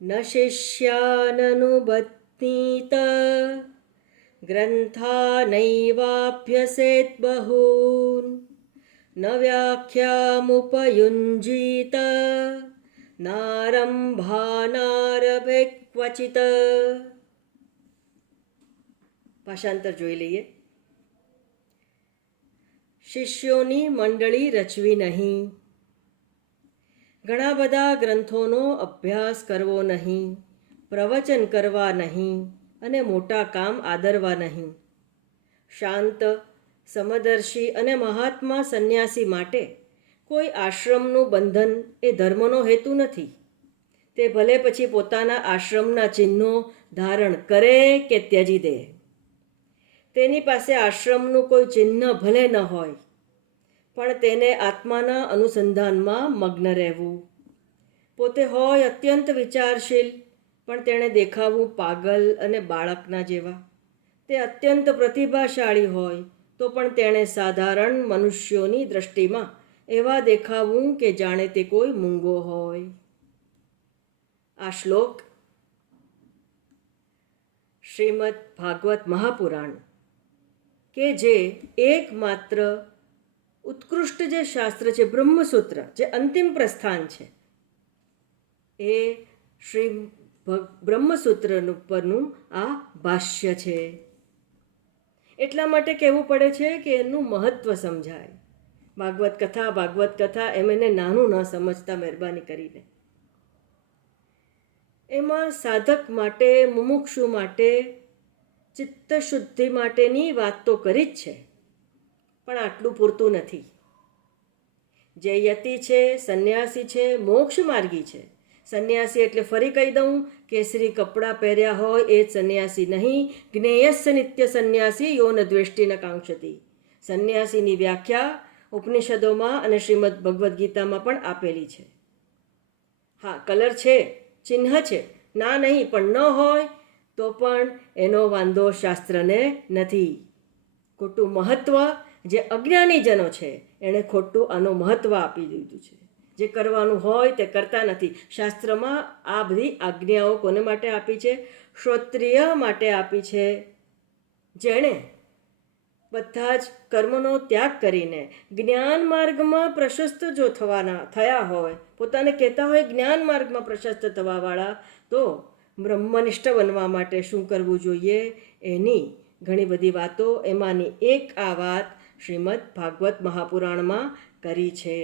न शिष्याननुबध्नीत ग्रन्थानैवाभ्यसेत् बहून् न व्याख्यामुपयुञ्जीत नारम्भानारभे क्वचित्. ભાષાંતર જોઈ લઈએ. શિષ્યોની મંડળી રચવી નહીં, ઘણા બધા ગ્રંથોનો અભ્યાસ કરવો નહીં, પ્રવચન કરવા નહીં અને મોટા કામ આદરવા નહીં. શાંત, સમદર્શી અને મહાત્મા સંન્યાસી માટે કોઈ આશ્રમનું બંધન એ ધર્મનો હેતુ નથી. તે ભલે પછી પોતાના આશ્રમના ચિહ્નો ધારણ કરે કે ત્યજી દે. તેની પાસે આશ્રમનું કોઈ ચિહ્ન ભલે ન હોય, પણ તેને આત્માના અનુસંધાનમાં મગ્ન રહેવું. પોતે હોય અત્યંત વિચારશીલ, પણ તેણે દેખાવું પાગલ અને બાળકના જેવા. તે અત્યંત પ્રતિભાશાળી હોય તો પણ તેણે સાધારણ મનુષ્યોની દૃષ્ટિમાં એવા દેખાવું કે જાણે તે કોઈ મૂંગો હોય. આ શ્લોક શ્રીમદ ભાગવત મહાપુરાણ કે જે એકમાત્ર ઉત્કૃષ્ટ જે શાસ્ત્ર છે, બ્રહ્મસૂત્ર, જે અંતિમ પ્રસ્થાન છે, એ શ્રી બ્રહ્મસૂત્ર પરનું આ ભાષ્ય છે. એટલા માટે કહેવું પડે છે કે એનું મહત્વ સમજાય. ભાગવત કથા એમ એને નાનું ન સમજતા મહેરબાની કરીને. એમાં સાધક માટે, મુમુક્ષુ માટે, ચિત્ત શુદ્ધિ માટેની વાત તો કરી જ છે, પણ આટલું પૂરતું નથી. જે યતિ છે, સંન્યાસી છે, મોક્ષ માર્ગી છે. સંન્યાસી એટલે ફરી કહી દઉં, કેસરી કપડાં પહેર્યા હોય એ જ સંન્યાસી નહીં. જ્ઞેયસ્ય નિત્ય સંન્યાસી યો ન દ્વેષ્ટિ ન કાંક્ષતિ. સંન્યાસીની વ્યાખ્યા ઉપનિષદોમાં અને શ્રીમદ ભગવદ્ ગીતામાં પણ આપેલી છે. હા, કલર છે, ચિહ્ન છે, ના નહીં, પણ ન હોય તો પણ એનો વાંધો શાસ્ત્રને નથી. ખોટું મહત્ત્વ જે અજ્ઞાનીજનો છે એણે ખોટું આનું મહત્ત્વ આપી દીધું છે. જે કરવાનું હોય તે કરતા નથી. શાસ્ત્રમાં આ બધી આજ્ઞાઓ કોને માટે આપી છે? શ્રોત્રિય માટે આપી છે, જેણે બધા જ કર્મનો ત્યાગ કરીને જ્ઞાન માર્ગમાં પ્રશસ્ત જો થયા હોય, પોતાને કહેતા હોય જ્ઞાન માર્ગમાં પ્રશસ્ત થવાવાળા, તો બ્રહ્મનિષ્ઠ બનવા માટે શું કરવું જોઈએ એની ઘણી બધી વાતો, એમાંની એક આ વાત શ્રીમદ ભાગવત મહાપુરાણમાં કરી છે.